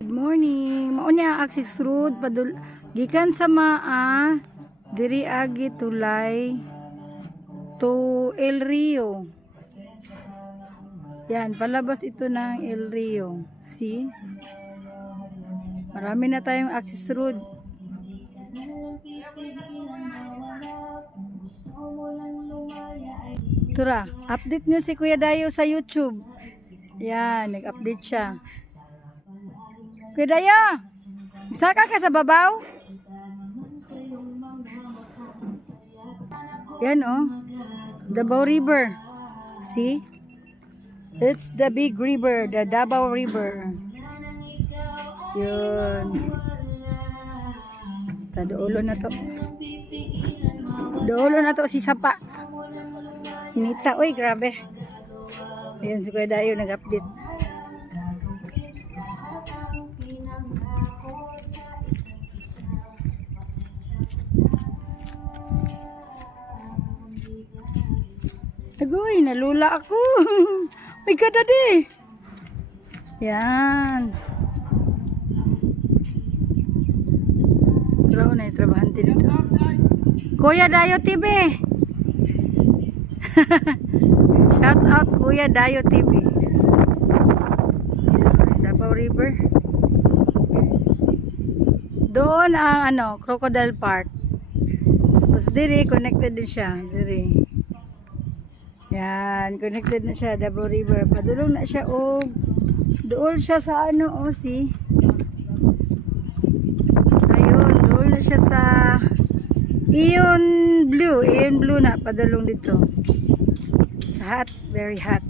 Good morning. Mao niya access road padul gikan sa Maa diri agi tulay to El Rio. Yan, palabas ito ng El Rio. See? Marami na tayong access road. Tura, update nyo si Kuya Dayo sa YouTube. Yan, nag-update siya. Kuya Dayo, saka ka sa babaw? Yan oh, Davao River. See? It's the big river, the Davao River. Yun. Taduulo na to. Duulo na to si Sapa. Nita, oy, grabe. Ayun, si Kuya Dayo nag-update. Agoy, nalula ako. May kadadi. Yan. Trabaho na itrabahante dito. Kuya Dayo TV. Shout out Kuya Dayo TV. Davao River. Doon ang Crocodile Park. Tapos diri connected din siya, diri. Yan, connected na siya Davao River. Padulong na siya doon siya sa see. Ayun, doon na siya sa Ion Blue na padulong dito. It's hot, very hot.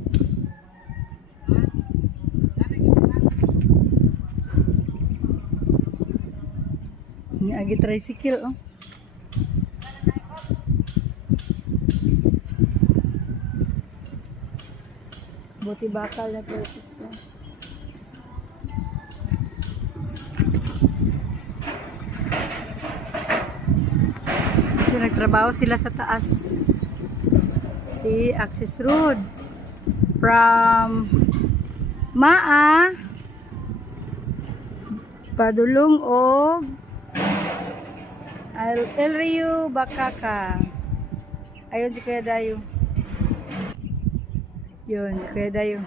Ni agi tricycle oh. Buti bakal na tricycle. So, nagtrabaho sila sa taas. Si access road from Maa padulong og El Rio Bakaka. Ayun si Kuya Dayo. Yun, si Kuya Dayo.